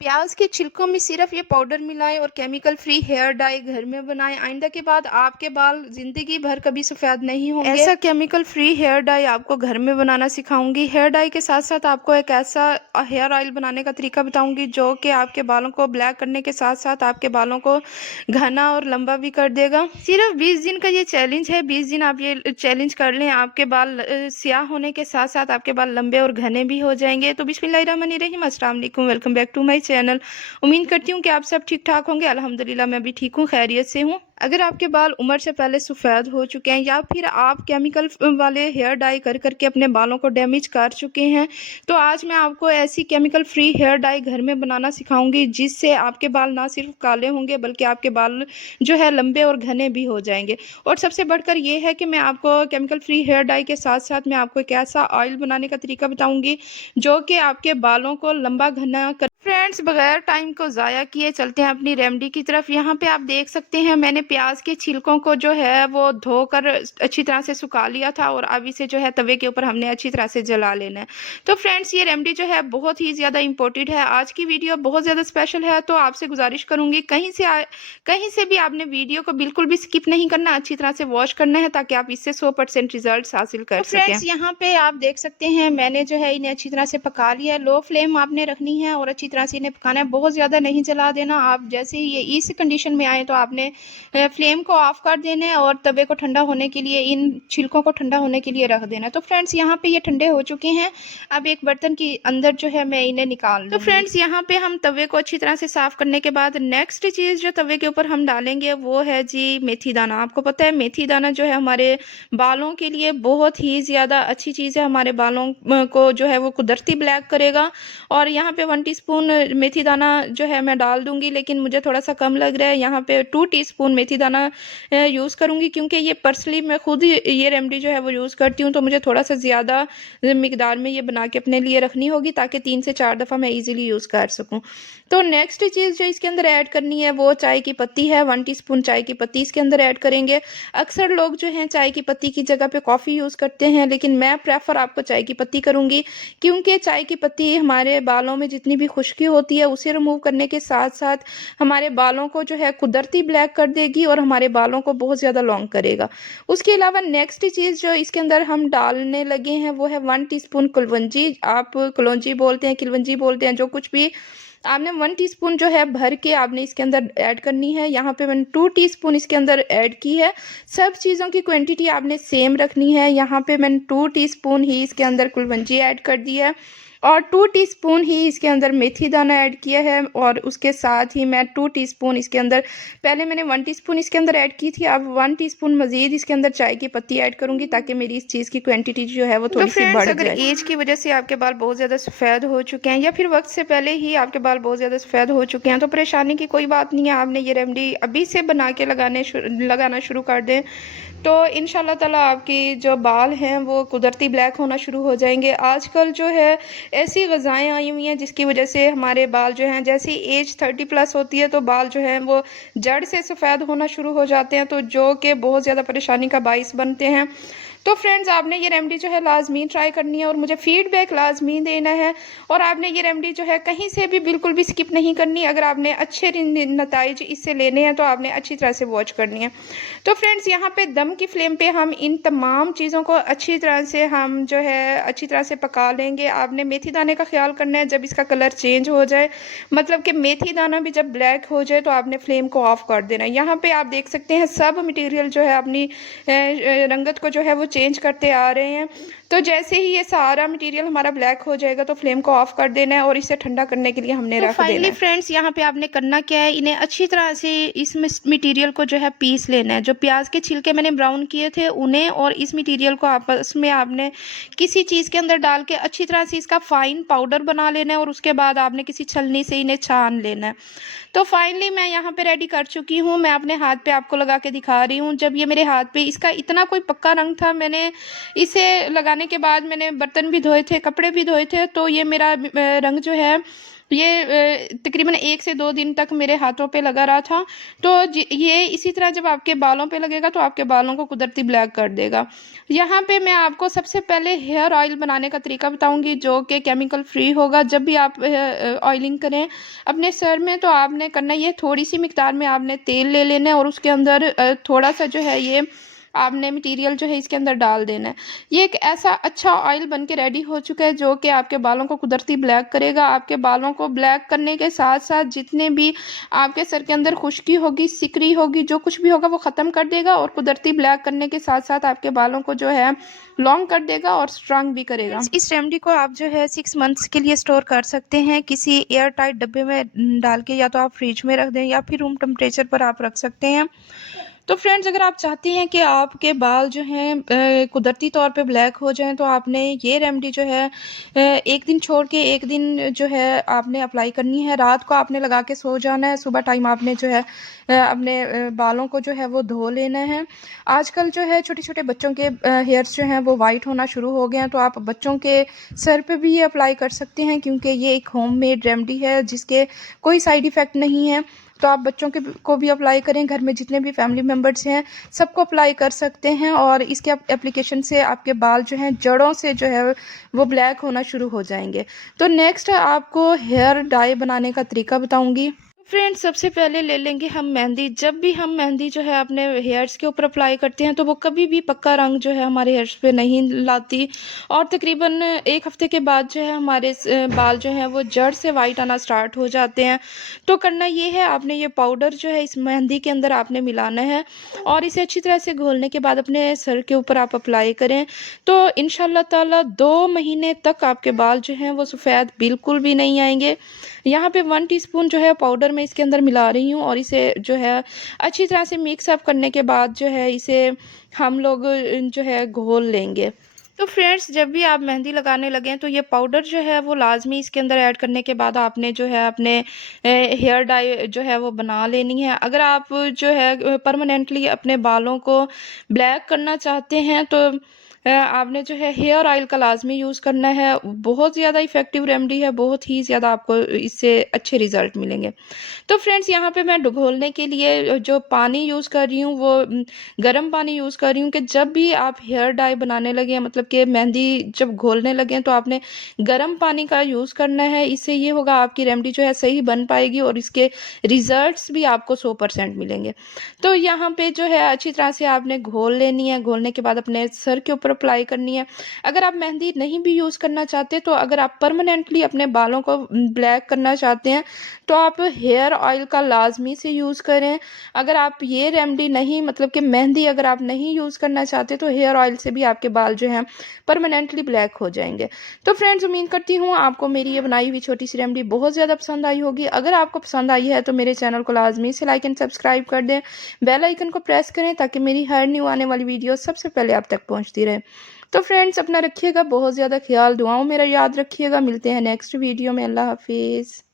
प्याज के छिलकों में सिर्फ ये पाउडर मिलाएं और केमिकल फ्री हेयर डाई घर में बनाएं। आइंदा के बाद आपके बाल जिंदगी भर कभी सफेद नहीं होंगे। ऐसा केमिकल फ्री हेयर डाई आपको घर में बनाना सिखाऊंगी। हेयर डाई के साथ साथ आपको एक ऐसा हेयर ऑयल बनाने का तरीका बताऊंगी जो कि आपके बालों को ब्लैक करने के साथ साथ आपके बालों को घना और लंबा भी कर देगा। सिर्फ 20 दिन का ये चैलेंज है। 20 दिन आप ये चैलेंज कर लें, आपके बाल स्याह होने के साथ साथ आपके बाल लंबे और घने भी हो जाएंगे। तो बिस्मिल्लाहिर्रहमानिर्रहीम, अस्सलाम वालेकुम, welcome back to my channel. उम्मीद करती हूँ कि आप सब ठीक ठाक होंगे। अल्हम्दुलिल्लाह मैं भी ठीक हूँ, खैरियत से हूँ। अगर आपके बाल उम्र से पहले सफ़ेद हो चुके हैं या फिर आप केमिकल वाले हेयर डाई कर करके अपने बालों को डैमेज कर चुके हैं, तो आज मैं आपको ऐसी केमिकल फ्री हेयर डाई घर में बनाना सिखाऊंगी जिससे आपके बाल ना सिर्फ काले होंगे बल्कि आपके बाल जो है लंबे और घने भी हो जाएंगे। और सबसे बढ़कर ये है कि मैं आपको केमिकल फ्री हेयर डाई के साथ साथ मैं आपको एक ऐसा ऑयल बनाने का तरीका बताऊंगी जो कि आपके बालों को लंबा घना कर। फ्रेंड्स, बगैर टाइम को ज़ाया किए चलते हैं अपनी रेमेडी की तरफ। यहाँ पे आप देख सकते हैं मैंने प्याज के छिलकों को जो है वो धोकर अच्छी तरह से सुखा लिया था और अब इसे जो है तवे के ऊपर हमने अच्छी तरह से जला लेना है। तो फ्रेंड्स, ये रेमेडी जो है बहुत ही ज़्यादा इंपॉर्टेंट है। आज की वीडियो बहुत ज़्यादा स्पेशल है, तो आपसे गुजारिश करूँगी कहीं से भी आपने वीडियो को बिल्कुल भी स्किप नहीं करना, अच्छी तरह से वॉच करना है ताकि आप इससे 100% रिजल्ट हासिल कर सकें। फ्रेंड्स, यहाँ पे आप देख सकते हैं मैंने जो है इन्हें अच्छी तरह से पका लिया है। लो फ्लेम आपने रखनी है और अच्छी तरह से इन्हें पकाना है, बहुत ज़्यादा नहीं जला देना। आप जैसे ही ये इस कंडीशन में आए तो आपने फ्लेम को ऑफ कर देना है और तवे को ठंडा होने के लिए, इन छिलकों को ठंडा होने के लिए रख देना है। तो फ्रेंड्स, यहाँ पे ये ठंडे हो चुके हैं। अब एक बर्तन के अंदर जो है मैं इन्हें निकाल लूंगी। तो फ्रेंड्स, यहाँ पे हम तवे को अच्छी तरह से साफ करने के बाद नेक्स्ट चीज़ जो तवे के ऊपर हम डालेंगे वो है जी मेथी दाना। आपको पता है मेथी दाना जो है हमारे बालों के लिए बहुत ही ज़्यादा अच्छी चीज़ है। हमारे बालों को जो है वो कुदरती ब्लैक करेगा। और यहाँ पे 1 टीस्पून मेथी दाना जो है मैं डाल दूंगी, लेकिन मुझे थोड़ा सा कम लग रहा है। यहाँ पे 2 टीस्पून मेथी दाना यूज़ करूंगी क्योंकि ये पर्सनली मैं खुद ये रेमेडी जो है वो यूज़ करती हूँ, तो मुझे थोड़ा सा ज़्यादा मिकदार में ये बना के अपने लिए रखनी होगी ताकि 3 से 4 दफ़ा मैं ईजिली यूज़ कर सकूँ। तो नेक्स्ट चीज़ जो इसके अंदर ऐड करनी है वो चाय की पत्ती है। 1 टीस्पून चाय की पत्ती इसके अंदर ऐड करेंगे। अक्सर लोग जो हैं चाय की पत्ती की जगह पे कॉफ़ी यूज़ करते हैं, लेकिन मैं प्रेफर आपको चाय की पत्ती करूँगी क्योंकि चाय की पत्ती हमारे बालों में जितनी भी खुश्की होती है उसे रिमूव करने के साथ साथ हमारे बालों को जो है कुदरती ब्लैक कर देगी और हमारे बालों को बहुत ज़्यादा लॉन्ग करेगा। उसके अलावा नेक्स्ट चीज़ जो इसके अंदर हम डालने लगे हैं वो है 1 टीस्पून कुलवंजी। आप कलौंजी बोलते हैं, किलवंजी बोलते हैं, जो कुछ भी, आपने 1 टीस्पून जो है भर के आपने इसके अंदर ऐड करनी है। यहाँ पे मैंने 2 टीस्पून इसके अंदर ऐड की है। सब चीज़ों की क्वांटिटी आपने सेम रखनी है। यहाँ पे मैंने 2 टीस्पून ही इसके अंदर कुलवंजी ऐड कर दी है और 2 टीस्पून ही इसके अंदर मेथी दाना ऐड किया है और उसके साथ ही मैं 2 टीस्पून इसके अंदर, पहले मैंने 1 टीस्पून इसके अंदर ऐड की थी, अब 1 टीस्पून मज़ीद इसके अंदर चाय की पत्ती ऐड करूँगी ताकि मेरी इस चीज़ की क्वांटिटी जो है वो थोड़ी सी बढ़ जाए। अगर एज की वजह से आपके बाल बहुत ज़्यादा सफ़ेद हो चुके हैं या फिर वक्त से पहले ही आपके बाल बहुत ज़्यादा सफ़ेद हो चुके हैं तो परेशानी की कोई बात नहीं है। आपने ये रेमेडी अभी से बना के लगाना शुरू कर दें तो इंशाल्लाह ताला आपकी जो बाल हैं वो कुदरती ब्लैक होना शुरू हो जाएंगे। आजकल जो है ऐसी ग़िज़ाएँ आई हुई हैं जिसकी वजह से हमारे बाल जो हैं, जैसे एज 30+ होती है तो बाल जो हैं वो जड़ से सफ़ेद होना शुरू हो जाते हैं, तो जो कि बहुत ज़्यादा परेशानी का बाइस बनते हैं। तो फ्रेंड्स, आपने ये रेमेडी जो है लाजमी ट्राई करनी है और मुझे फ़ीडबैक लाजमी देना है। और आपने ये रेमेडी जो है कहीं से भी बिल्कुल भी स्किप नहीं करनी। अगर आपने अच्छे नताइज इससे लेने हैं तो आपने अच्छी तरह से वॉच करनी है। तो फ्रेंड्स, यहाँ पे दम की फ्लेम पे हम इन तमाम चीज़ों को अच्छी तरह से हम जो है अच्छी तरह से पका लेंगे। आपने मेथी दाने का ख्याल करना है, जब इसका कलर चेंज हो जाए, मतलब कि मेथी दाना भी जब ब्लैक हो जाए तो आपने फ्लेम को ऑफ कर देना है। यहाँ पे आप देख सकते हैं सब मटेरियल जो है अपनी रंगत को जो है वो चेंज करते आ रहे हैं। तो जैसे ही ये सारा मटेरियल हमारा ब्लैक हो जाएगा तो फ्लेम को ऑफ कर देना है और इसे ठंडा करने के लिए हमने रख देना है। फ्रेंड्स, यहाँ पे आपने करना क्या है, इन्हें अच्छी तरह से इस मटेरियल को जो है पीस लेना है। जो प्याज के छिलके मैंने ब्राउन किए थे उन्हें और इस मटेरियल को आपस में आपने किसी चीज़ के अंदर डाल के अच्छी तरह से इसका फाइन पाउडर बना लेना है और उसके बाद आपने किसी छलनी से इन्हें छान लेना है। तो फाइनली मैं यहाँ पे रेडी कर चुकी हूँ। मैं अपने हाथ पे आपको लगा के दिखा रही हूँ। जब ये मेरे हाथ पे इसका इतना कोई पक्का रंग था, मैंने इसे लगाने के बाद मैंने बर्तन भी धोए थे, कपड़े भी धोए थे, तो ये मेरा रंग जो है ये तकरीबन 1 से 2 दिन तक मेरे हाथों पे लगा रहा था। तो ये इसी तरह जब आपके बालों पे लगेगा तो आपके बालों को कुदरती ब्लैक कर देगा। यहाँ पे मैं आपको सबसे पहले हेयर ऑयल बनाने का तरीका बताऊंगी जो कि केमिकल फ्री होगा। जब भी आप ऑयलिंग करें अपने सर में तो आपने करना ये, थोड़ी सी मिकदार में आपने तेल ले लेना है और उसके अंदर थोड़ा सा जो है ये आपने मटेरियल जो है इसके अंदर डाल देना है। ये एक ऐसा अच्छा ऑयल बन के रेडी हो चुका है जो कि आपके बालों को कुदरती ब्लैक करेगा। आपके बालों को ब्लैक करने के साथ साथ जितने भी आपके सर के अंदर खुश्की होगी, सिकरी होगी, जो कुछ भी होगा वो ख़त्म कर देगा और कुदरती ब्लैक करने के साथ साथ आपके बालों को जो है लॉन्ग कर देगा और स्ट्रांग भी करेगा। इस रेमेडी को आप जो है 6 मंथ्स के लिए स्टोर कर सकते हैं किसी एयर टाइट डब्बे में डाल के, या तो आप फ्रिज में रख दें या फिर रूम टेम्परेचर पर आप रख सकते हैं। तो फ्रेंड्स, अगर आप चाहते हैं कि आपके बाल जो हैं कुदरती तौर पे ब्लैक हो जाएं तो आपने ये रेमेडी जो है एक दिन छोड़ के एक दिन जो है आपने अप्लाई करनी है। रात को आपने लगा के सो जाना है, सुबह टाइम आपने जो है अपने बालों को जो है वो धो लेना है। आजकल जो है छोटे छोटे बच्चों के हेयर्स जो हैं वो वाइट होना शुरू हो गए हैं, तो आप बच्चों के सर पे भी ये अप्लाई कर सकते हैं क्योंकि ये एक होममेड रेमेडी है जिसके कोई साइड इफ़ेक्ट नहीं है। तो आप बच्चों के को भी अप्लाई करें, घर में जितने भी फैमिली मेम्बर्स हैं सबको अप्लाई कर सकते हैं और इसके एप्लीकेशन से आपके बाल जो हैं जड़ों से जो है वो ब्लैक होना शुरू हो जाएंगे। तो नेक्स्ट आपको हेयर डाई बनाने का तरीका बताऊंगी। फ्रेंड्स, सबसे पहले ले लेंगे हम मेहंदी। जब भी हम मेहंदी जो है अपने हेयर्स के ऊपर अप्लाई करते हैं तो वो कभी भी पक्का रंग जो है हमारे हेयर्स पे नहीं लाती और तकरीबन 1 हफ्ते के बाद जो है हमारे बाल जो हैं वो जड़ से वाइट आना स्टार्ट हो जाते हैं। तो करना ये है, आपने ये पाउडर जो है इस मेहंदी के अंदर आपने मिलाना है और इसे अच्छी तरह से घोलने के बाद अपने सर के ऊपर आप अप्लाई करें तो इंशाल्लाह ताला 2 महीने तक आपके बाल जो हैं वो सफ़ेद बिल्कुल भी नहीं आएंगे। यहाँ पे 1 टीस्पून जो है पाउडर मैं इसके अंदर मिला रही हूँ और इसे जो है अच्छी तरह से मिक्स अप करने के बाद जो है इसे हम लोग जो है घोल लेंगे। तो फ्रेंड्स, जब भी आप मेहंदी लगाने लगें तो ये पाउडर जो है वो लाजमी इसके अंदर ऐड करने के बाद आपने जो है अपने हेयर डाई जो है वो बना लेनी है। अगर आप जो है परमानेंटली अपने बालों को ब्लैक करना चाहते हैं तो आपने जो है हेयर ऑयल का लाजमी यूज़ करना है। बहुत ज़्यादा इफ़ेक्टिव रेमेडी है, बहुत ही ज़्यादा आपको इससे अच्छे रिज़ल्ट मिलेंगे। तो फ्रेंड्स, यहाँ पे मैं घोलने के लिए जो पानी यूज़ कर रही हूँ वो गर्म पानी यूज़ कर रही हूँ कि जब भी आप हेयर डाई बनाने लगे मतलब कि मेहंदी जब घोलने लगे तो आपने गर्म पानी का यूज़ करना है। इससे ये होगा आपकी रेमेडी जो है सही बन पाएगी और इसके रिज़ल्ट्स भी आपको 100% मिलेंगे। तो यहाँ पे जो है अच्छी तरह से आपने घोल लेनी है, घोलने के बाद अपने सर के ऊपर अप्लाई करनी है। अगर आप मेहंदी नहीं भी यूज़ करना चाहते तो अगर आप परमानेंटली अपने बालों को ब्लैक करना चाहते हैं तो आप हेयर ऑयल का लाजमी से यूज़ करें। अगर आप ये रेमेडी नहीं मतलब कि मेहंदी अगर आप नहीं यूज़ करना चाहते तो हेयर ऑयल से भी आपके बाल जो हैं परमानेंटली ब्लैक हो जाएंगे। तो फ्रेंड्स, उम्मीद करती हूँ आपको मेरी ये बनाई हुई छोटी सी रेमेडी बहुत ज़्यादा पसंद आई होगी। अगर आपको पसंद आई है तो मेरे चैनल को लाजमी से लाइक एंड सब्सक्राइब कर दें, बेल आइकन को प्रेस करें ताकि मेरी हर न्यू आने वाली वीडियो सबसे पहले आप तक पहुँचती रहे। तो फ्रेंड्स, अपना रखिएगा बहुत ज़्यादा ख्याल, दुआओं मेरा याद रखिएगा। मिलते हैं नेक्स्ट वीडियो में। अल्लाह हाफिज़।